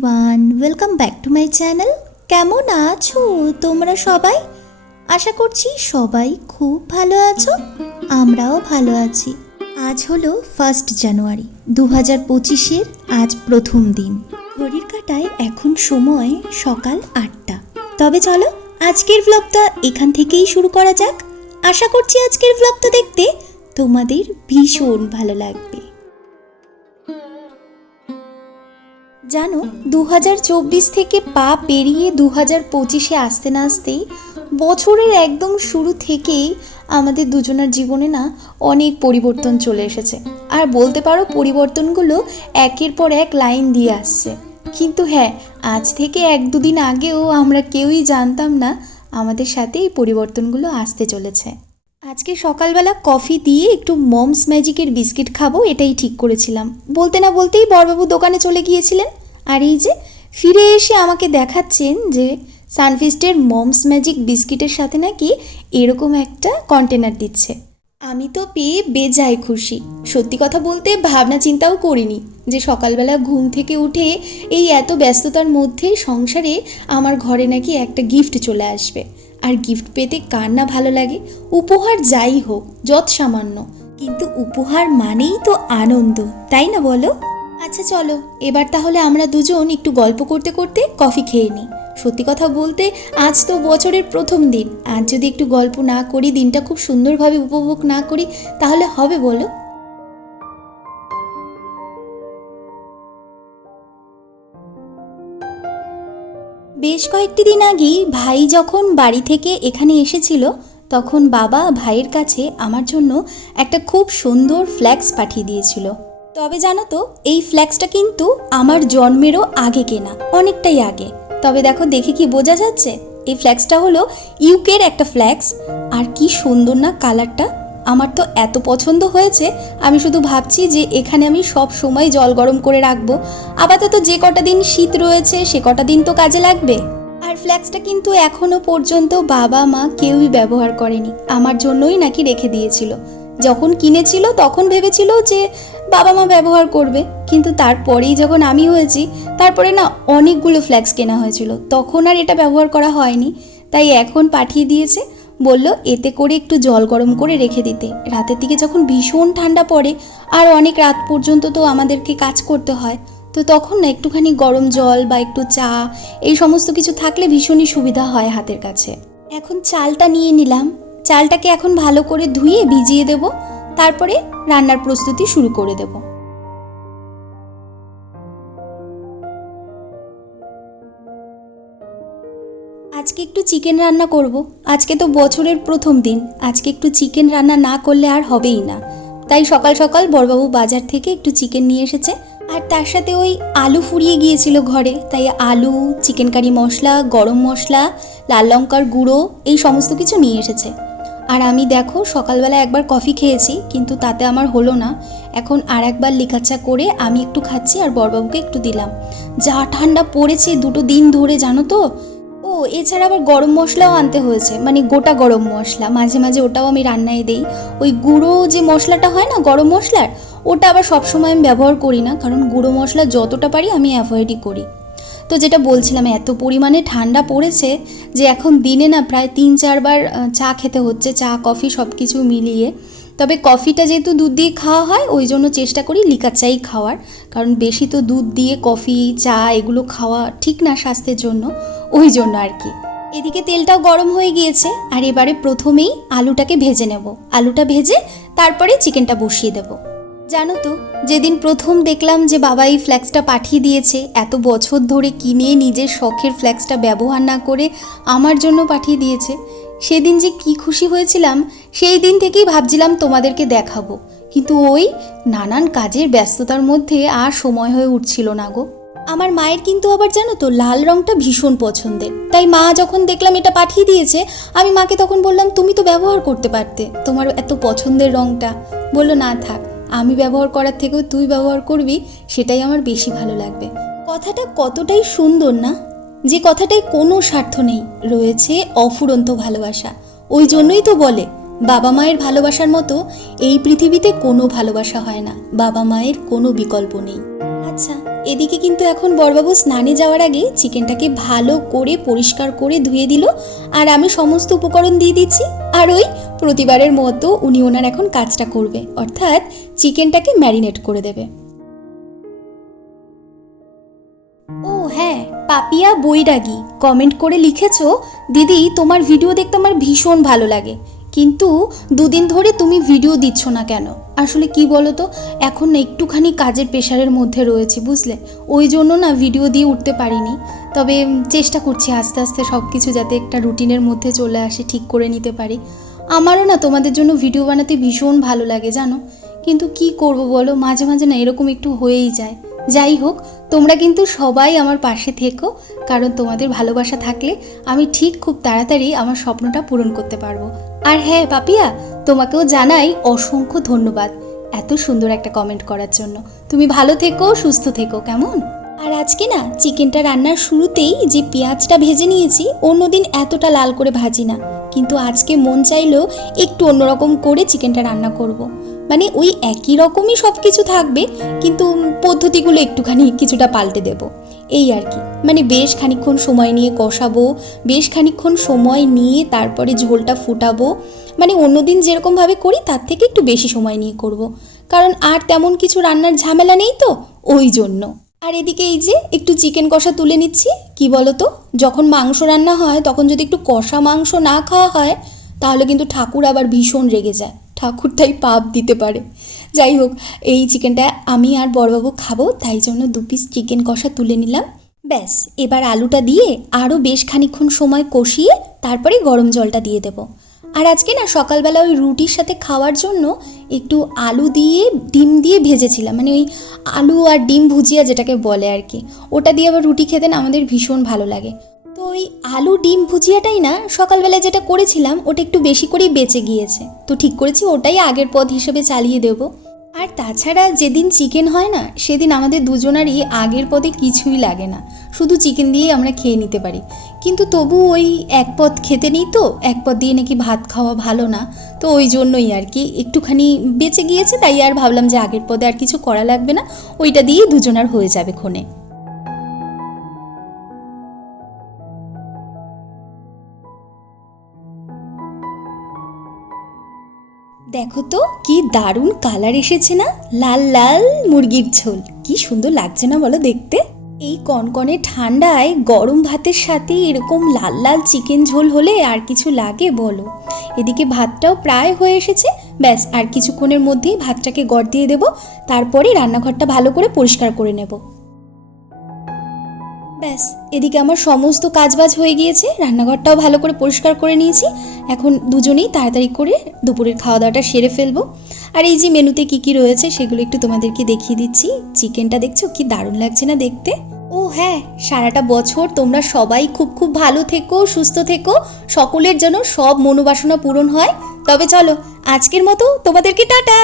Everyone, welcome back to my channel. কেমন আছো তোমরা সবাই? আশা করছি সবাই খুব ভালো আছো, আমরাও ভালো আছি। আজ হলো 1 জানুয়ারি 2025-এর আজ প্রথম দিন। ঘড়ির কাঁটায় এখন সময় সকাল 8টা। তবে চলো আজকের ব্লগটা এখান থেকেই শুরু করা যাক। আশা করছি আজকের ব্লগটা দেখতে তোমাদের ভীষণ ভালো লাগবে। জানো, 2024 থেকে পা পেরিয়ে 2025-এ আসতে না আসতেই বছরের একদম শুরু থেকেই আমাদের দুজনের জীবনে না অনেক পরিবর্তন চলে এসেছে। আর বলতে পারো পরিবর্তনগুলো একের পর এক লাইন দিয়ে আসছে। কিন্তু হ্যাঁ, আজ থেকে 1-2 দিন আগেও আমরা কেউই জানতাম না আমাদের সাথে এই পরিবর্তনগুলো আসতে চলেছে। আজকে সকালবেলা কফি দিয়ে একটু মমস ম্যাজিকের বিস্কিট খাবো, এটাই ঠিক করেছিলাম। বলতে না বলতেই বড়বাবু দোকানে চলে গিয়েছিলেন, আর এই যে ফিরে এসে আমাকে দেখাচ্ছেন যে সানফিস্টের মমস ম্যাজিক বিস্কিটের সাথে নাকি এরকম একটা কন্টেনার দিচ্ছে। আমি তো পেয়ে বেজায় খুশি। সত্যি কথা বলতে ভাবনা চিন্তাও করিনি যে সকালবেলা ঘুম থেকে উঠে এই এত ব্যস্ততার মধ্যে সংসারে আমার ঘরে নাকি একটা গিফট চলে আসবে। আর গিফট পেতে কার না ভালো লাগে? উপহার যাই হোক, যৎ সামান্য, কিন্তু উপহার মানেই তো আনন্দ, তাই না বলো? আচ্ছা চলো এবার তাহলে আমরা দুজন একটু গল্প করতে করতে কফি খেয়ে নিই। সত্যি কথা বলতে আজ তো বছরের প্রথম দিন, আজ যদি একটু গল্প না করি, দিনটা খুব সুন্দরভাবে উপভোগ না করি, তাহলে হবে বলো? বেশ কয়েকটি দিন আগেই ভাই যখন বাড়ি থেকে এখানে এসেছিল, তখন বাবা ভাইয়ের কাছে আমার জন্য একটা খুব সুন্দর ফ্ল্যাক্স পাঠিয়ে দিয়েছিল। তবে জানো তো, এই ফ্ল্যাক্সটা কিন্তু আমার জন্মেরও আগে কেনা, অনেকটাই আগে। তবে দেখো, দেখে কি বোঝা যাচ্ছে? এই ফ্ল্যাক্সটা হলো ইউকের একটা ফ্ল্যাক্স। আর কি সুন্দর না কালারটা! আমার তো এত পছন্দ হয়েছে, আমি শুধু ভাবছি যে এখানে আমি সব সময় জল গরম করে রাখবো। আপাতত যে কটা দিন শীত রয়েছে সে কটা দিন তো কাজে লাগবে। আর ফ্ল্যাক্সটা কিন্তু এখনো পর্যন্ত বাবা মা কেউই ব্যবহার করেনি, আমার জন্যই নাকি রেখে দিয়েছিল। যখন কিনেছিল তখন ভেবেছিল যে বাবা মা ব্যবহার করবে, কিন্তু তারপরেই যখন আমি হয়েছি, তারপরে না অনেকগুলো ফ্ল্যাক্স কেনা হয়েছিল, তখন আর এটা ব্যবহার করা হয়নি। তাই এখন পাঠিয়ে দিয়েছে, বলল এতে করে একটু জল গরম করে রেখে দিতে। রাতের দিকে যখন ভীষণ ঠান্ডা পড়ে আর অনেক রাত পর্যন্ত তো আমাদেরকে কাজ করতে হয়, তো তখন না একটুখানি গরম জল বা একটু চা এই সমস্ত কিছু থাকলে ভীষণই সুবিধা হয় হাতের কাছে। এখন চালটা নিয়ে নিলাম, চালটাকে এখন ভালো করে ধুয়ে ভিজিয়ে দেব, তারপরে রান্নার প্রস্তুতি শুরু করে দেব। আজকে একটু চিকেন রান্না করব। আজকে তো বছরের প্রথম দিন, আজকে একটু চিকেন রান্না না করলে আর হবেই না। তাই সকাল সকাল বড়বাবু বাজার থেকে একটু চিকেন নিয়ে এসেছে, আর তার সাথে ওই আলু ফুরিয়ে গিয়েছিল ঘরে, তাই আলু, চিকেন কারি মশলা, গরম মশলা, লাল লঙ্কার গুঁড়ো এই সমস্ত কিছু নিয়ে এসেছে। আর আমি দেখো সকালবেলা একবার কফি খেয়েছি, কিন্তু তাতে আমার হলো না। এখন আর একবার লিকার চা করে আমি একটু খাচ্ছি আর বড়বাবুকে একটু দিলাম। যা ঠান্ডা পড়েছে 2 দিন ধরে, জানো তো। ও এছাড়া আবার গরম মশলাও আনতে হয়েছে, মানে গোটা গরম মশলা। মাঝে মাঝে ওটাও আমি রান্নায় দেই। ওই গুঁড়ো যে মশলাটা হয় না গরম মশলার, ওটা আবার সবসময় আমি ব্যবহার করি না, কারণ গুঁড়ো মশলা যতটা পারি আমি অ্যাভয়েডই করি। তো যেটা বলছিলাম, এত পরিমাণে ঠান্ডা পড়েছে যে এখন দিনে না প্রায় 3-4 বার চা খেতে হচ্ছে, চা কফি সব কিছু মিলিয়ে। তবে কফিটা যেহেতু দুধ দিয়ে খাওয়া হয়, ওই জন্য চেষ্টা করি লিকার চাই খাওয়ার, কারণ বেশি তো দুধ দিয়ে কফি চা এগুলো খাওয়া ঠিক না স্বাস্থ্যের জন্য, ওই জন্য আর কি। এদিকে তেলটাও গরম হয়ে গিয়েছে, আর এবারে প্রথমেই আলুটাকে ভেজে নেব। আলুটা ভেজে তারপরে চিকেনটা বসিয়ে দেব। জানো তো, যেদিন প্রথম দেখলাম যে বাবা এই ফ্ল্যাক্সটা পাঠিয়ে দিয়েছে, এত বছর ধরে কিনে নিজের শখের ফ্ল্যাক্সটা ব্যবহার না করে আমার জন্য পাঠিয়ে দিয়েছে, সেদিন যে কি খুশি হয়েছিলাম। সেই দিন থেকেই ভাবছিলাম তোমাদেরকে দেখাবো, কিন্তু ওই নানান কাজের ব্যস্ততার মধ্যে আর সময় হয়ে উঠছিল না গো। আমার মায়ের কিন্তু আবার জানো তো লাল রঙটা ভীষণ পছন্দের, তাই মা যখন দেখলাম এটা পাঠিয়ে দিয়েছে, আমি মাকে তখন বললাম তুমি তো ব্যবহার করতে পারতে, তোমার এত পছন্দের রঙটা। বললো না থাক, আমি ব্যবহার করার থেকেও তুই ব্যবহার করবি, সেটাই আমার বেশি ভালো লাগবে। কথাটা কতটাই সুন্দর না, যে কথাটায় কোনো স্বার্থ নেই, রয়েছে অফুরন্ত ভালোবাসা। ওই জন্যই তো বলে বাবা মায়ের ভালোবাসার মতো এই পৃথিবীতে কোনো ভালোবাসা হয় না, বাবা মায়ের কোনো বিকল্প নেই। আচ্ছা এদিকে কিন্তু এখন বড়বাবু স্নানে যাওয়ার আগে চিকেনটাকে ভালো করে পরিষ্কার করে ধুয়ে দিল, আর আমি সমস্ত উপকরণ দিয়ে দিচ্ছি। আর ওই প্রতিবারের মতো উনি ওনার এখন কাজটা করবে, অর্থাৎ চিকেনটাকে ম্যারিনেট করে দেবে। ও হ্যাঁ, পাপিয়া বৈরাগী কমেন্ট করে লিখেছো, দিদি তোমার ভিডিও দেখতে আমার ভীষণ ভালো লাগে, কিন্তু দুদিন ধরে তুমি ভিডিও দিচ্ছ না কেন? আসলে কি বলো তো, এখন না একটুখানি কাজের প্রেশারের মধ্যে রয়েছে বুঝলে, ওই জন্য না ভিডিও দিয়ে উঠতে পারিনি। তবে চেষ্টা করছি আস্তে আস্তে সব কিছু যাতে একটা রুটিনের মধ্যে চলে আসে, ঠিক করে নিতে পারি। আমারও না তোমাদের জন্য ভিডিও বানাতে ভীষণ ভালো লাগে জানো, কিন্তু কি করব বলো, মাঝে মাঝে না এরকম একটু হয়েই যায়। যাই হোক, তোমরা কিন্তু সবাই আমার পাশে থেকো, কারণ তোমাদের ভালোবাসা থাকলে আমি ঠিক খুব তাড়াতাড়ি আমার স্বপ্নটা পূরণ করতে পারবো। আর হ্যাঁ পাপিয়া, তোমাকেও জানাই অসংখ্য ধন্যবাদ এত সুন্দর একটা কমেন্ট করার জন্য। তুমি ভালো থেকো, সুস্থ থেকো, কেমন? আর আজকে না চিকেনটা রান্নার শুরুতেই যে পেঁয়াজটা ভেজে নিয়েছি, অন্যদিন এতটা লাল করে ভাজি না, কিন্তু আজকে মন চাইলো একটু অন্যরকম করে চিকেনটা রান্না করব। মানে ওই একই রকমই সব কিছু থাকবে, কিন্তু পদ্ধতিগুলো একটুখানি কিছুটা পাল্টে দেব, এই আর কি। মানে বেশ খানিকক্ষণ সময় নিয়ে কষাবো, বেশ খানিকক্ষণ সময় নিয়ে তারপরে ঝোলটা ফুটাবো। মানে অন্যদিন যেরকমভাবে করি তার থেকে একটু বেশি সময় নিয়ে করব, কারণ আর তেমন কিছু রান্নার ঝামেলা নেই তো, ওই জন্য। আর এদিকে এই যে একটু চিকেন কষা তুলে নিচ্ছি। কি বলো তো, যখন মাংস রান্না হয় তখন যদি একটু কষা মাংস না খাওয়া হয় তাহলে কিন্তু ঠাকুর আবার ভীষণ রেগে যায়, ঠাকুরটাই পাপ দিতে পারে। যাই হোক, এই চিকেনটা আমি আর বড়বাবু খাবো, তাই জন্য 2 পিস চিকেন কষা তুলে নিলাম। ব্যাস, এবার আলুটা দিয়ে আরও বেশ খানিকক্ষণ সময় কষিয়ে তারপরে গরম জলটা দিয়ে দেবো। আর আজকে না সকালবেলা ওই রুটির সাথে খাওয়ার জন্য একটু আলু দিয়ে ডিম দিয়ে ভেজেছিলাম, মানে ওই আলু আর ডিম ভুজিয়া যেটাকে বলে আর কি, ওটা দিয়ে আবার রুটি খেতে না আমাদের ভীষণ ভালো লাগে। তো ওই আলু ডিম ভুজিয়াটাই না সকালবেলা যেটা করেছিলাম ওটা একটু বেশি করেই বেঁচে গিয়েছে, তো ঠিক করেছি ওটাই আগের পদ হিসেবে চালিয়ে দেবো। আর তাছাড়া যেদিন চিকেন হয় না সেদিন আমাদের দুজনারই আগের পদে কিছুই লাগে না, শুধু চিকেন দিয়েই আমরা খেয়ে নিতে পারি। কিন্তু তবু ওই এক পদ খেতে নেই তো, এক পদ দিয়ে নাকি ভাত খাওয়া ভালো না, তো ওই জন্যই আর কি একটুখানি বেঁচে গিয়েছে, তাই আর ভাবলাম যে আগের পদে আর কিছু করা লাগবে না, ওইটা দিয়েই দুজনার হয়ে যাবে ক্ষণে। দেখো তো কি দারুণ কালার এসেছে না, লাল লাল মুরগির ঝোল, কি সুন্দর লাগছে না বলো দেখতে? এই কনকনে ঠান্ডায় গরম ভাতের সাথে এরকম লাল লাল চিকেন ঝোল হলে আর কিছু লাগে বলো? এদিকে ভাতটাও প্রায় হয়ে এসেছে, ব্যাস আর কিছুক্ষণের মধ্যেই ভাতটাকে গড় দিয়ে দেবো, তারপরে রান্নাঘরটা ভালো করে পরিষ্কার করে নেব। ব্যাস, এদিকে আমার সমস্ত কাজবাজ হয়ে গিয়েছে, রান্নাঘরটাও ভালো করে পরিষ্কার করে নিয়েছি। এখন দুজনেই তাড়াতাড়ি করে দুপুরের খাওয়া দাওয়াটা সেরে ফেলবো। আর এই যে মেনুতে কি কি রয়েছে সেগুলো একটু তোমাদেরকে দেখিয়ে দিচ্ছি। চিকেনটা দেখছো কি দারুণ লাগছে না দেখতে? ও হ্যাঁ, সারাটা বছর তোমরা সবাই খুব খুব ভালো থেকো, সুস্থ থেকো, সকলের যেন সব মনোবাসনা পূরণ হয়। তবে চলো, আজকের মতো তোমাদেরকে টাটা।